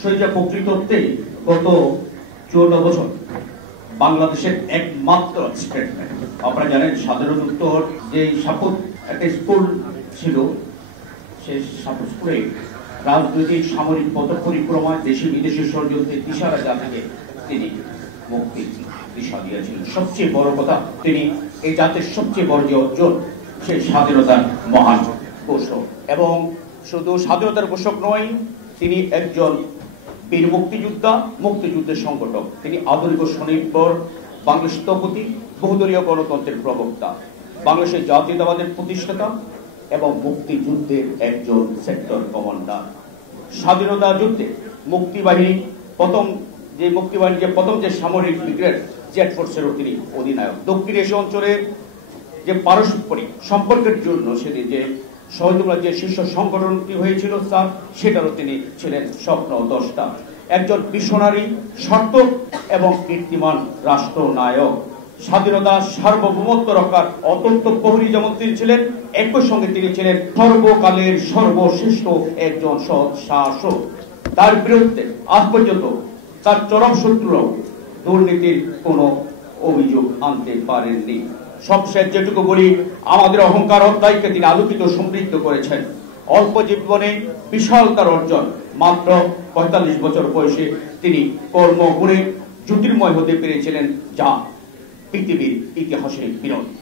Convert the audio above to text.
শহীদ প্রকৃততে গত 14 বছর বাংলাদেশের একমাত্র স্টেটমেন্ট। আপনারা জানেন স্বাধীনোত্তর যে সাপোর্ট একটা স্কুল ছিল, সে সাপোর্ট স্কুলে রাজনৈতিক সামরিক পথ পরিক্রমায় দেশি বিদেশি ষড়যন্ত্রে দিশারা জাতিকে তিনি মুক্তি দিশা দিয়েছিলেন। সবচেয়ে বড় কথা, তিনি এই জাতির সবচেয়ে বড় যে অর্জন, সেই স্বাধীনতার মহান ঘোষক। এবং শুধু স্বাধীনতার ঘোষক নয়, তিনি একজন বীর মুক্তিযোদ্ধা, মুক্তিযুদ্ধের সংগঠক। তিনি আধুনিক ও স্বনির্ভর বাংলাদেশ স্থপতি, বহুদলীয় গণতন্ত্রের প্রবক্তা, বাংলাদেশের জাতীয়তাবাদের প্রতিষ্ঠাতা এবং মুক্তিযুদ্ধের একজন সেক্টর কমান্ডার। স্বাধীনতা যুদ্ধে মুক্তিবাহিনীর প্রথম যে সামরিক ব্রিগেড জেড ফোর্সেরও তিনি অধিনায়ক। দক্ষিণ এশিয়া অঞ্চলের যে পারস্পরিক সম্পর্কের জন্য সেদিন যে সহযোগিতা যে শীর্ষ সংগঠনটি হয়েছিল স্যার, সেটারও তিনি ছিলেন স্বপ্নদ্রষ্টা। একজন মিশনারি, সার্থক এবং কীর্তিমান রাষ্ট্রনায়ক। স্বাধীনতা সার্বভৌমত্ব রক্ষার অত্যন্ত প্রহরী যেমন তিনি ছিলেন, একই সঙ্গে তিনি ছিলেন সর্বকালের সর্বশ্রেষ্ঠ একজন সৎ শাসক। তার বিরুদ্ধে আজ পর্যন্ত তার চরম শত্রুরাও দুর্নীতির কোনো অভিযোগ আনতে পারেননি। সবশেষ যেটুকু বলি, আমাদের অহংকার অধ্যায়কে তিনি আলোকিত সমৃদ্ধ করেছেন। অল্প জীবনে বিশাল তার অর্জন। মাত্র 45 বছর বয়সে তিনি কর্মগুণে জ্যোতির্ময় হতে পেরেছিলেন, যা পৃথিবীর ইতিহাসে বিরল।